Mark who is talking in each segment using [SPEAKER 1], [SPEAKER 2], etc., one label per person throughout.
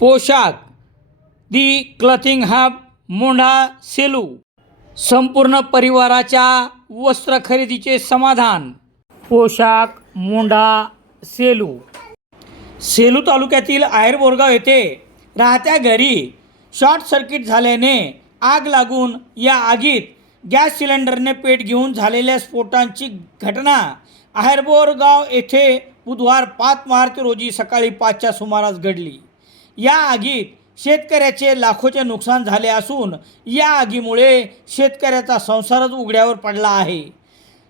[SPEAKER 1] पोशाख. The clothing hub Mondha Selu. संपूर्ण परिवाराच्या वस्त्र खरेदीचे समाधान. पोशाख मोंढा सेलू. सेलू तालुक्यातील आयरबोरगाव येथे राहत्या घरी शॉर्ट सर्किट झाल्याने आग लागून या आगीत गॅस सिलेंडरने पेट घेऊन झालेल्या स्फोटांची घटना आहेरबोरगाव येथे बुधवार पाच मार्च रोजी सकाळी पाचच्या सुमारास घडली. या आगीत शेतकऱ्याचे लाखोचे नुकसान झाले असून या आगीमुळे शेतकऱ्याचा संसारच उघड्यावर पडला आहे.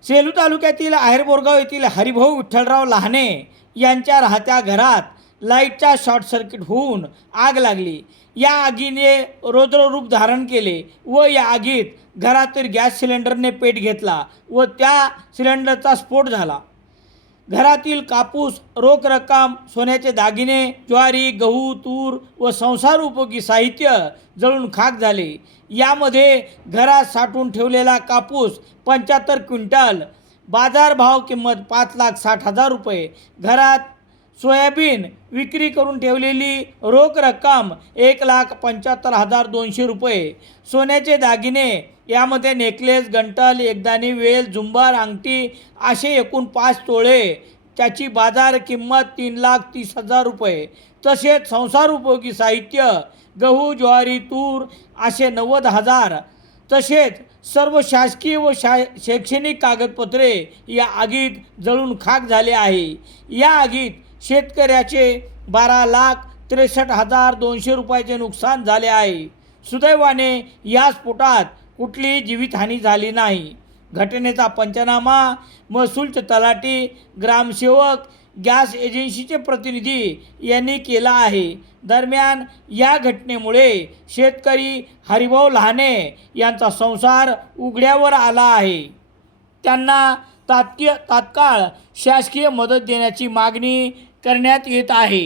[SPEAKER 1] सेलू तालुक्यातील आहेरबोरगाव येथील हरिभाऊ विठ्ठलराव लहाने यांच्या राहत्या घरात लाईटचा शॉर्ट सर्किट होऊन आग लागली. या आगीने रौद्ररूप धारण केले व या आगीत घरातील गॅस सिलेंडरने पेट घेतला व त्या सिलेंडरचा स्फोट झाला. घरातील कापूस रोख रक्कम सोन्याचे दागिने ज्वारी गहू तूर व संसार उपयोगी साहित्य जळून खाक झाले. यामध्ये घरात साठवून ठेवलेला कापूस पंच्याहत्तर क्विंटल बाजारभाव किंमत पाच लाख साठ हजार रुपये. घरात सोयाबीन विक्री करून ठेवलेली रोख रक्कम एक लाख पंच्याहत्तर हजार दोनशे रुपये. सोन्याचे दागिने यामध्ये नेकलेस गंटल एकदाणी वेल झुंबार अंगठी असे एकूण पाच तोळे. त्याची बाजार किंमत तीन लाख तीस हजार रुपये. तसेच संसार उपयोगी साहित्य गहू ज्वारी तूर असे नव्वद हजार. तसेच सर्व शासकीय व शा शैक्षणिक कागदपत्रे या आगीत जळून खाक झाले आहे. या आगीत शेतकऱ्याचे बारा लाख त्रेसष्ट हजार दोनशे रुपयाचे नुकसान झाले आहे. सुदैवाने या स्फोटात कुठलीही जीवितहानी झाली नाही. घटनेचा पंचनामा महसूलचे तलाठी ग्रामसेवक गॅस एजन्सीचे प्रतिनिधी यांनी केला आहे. दरम्यान या घटनेमुळे शेतकरी हरिभाऊ लहाने यांचा संसार उघड्यावर आला आहे. त्यांना तात्कीय तात्काळ शासकीय मदत देण्याची मागणी करण्यात येत आहे.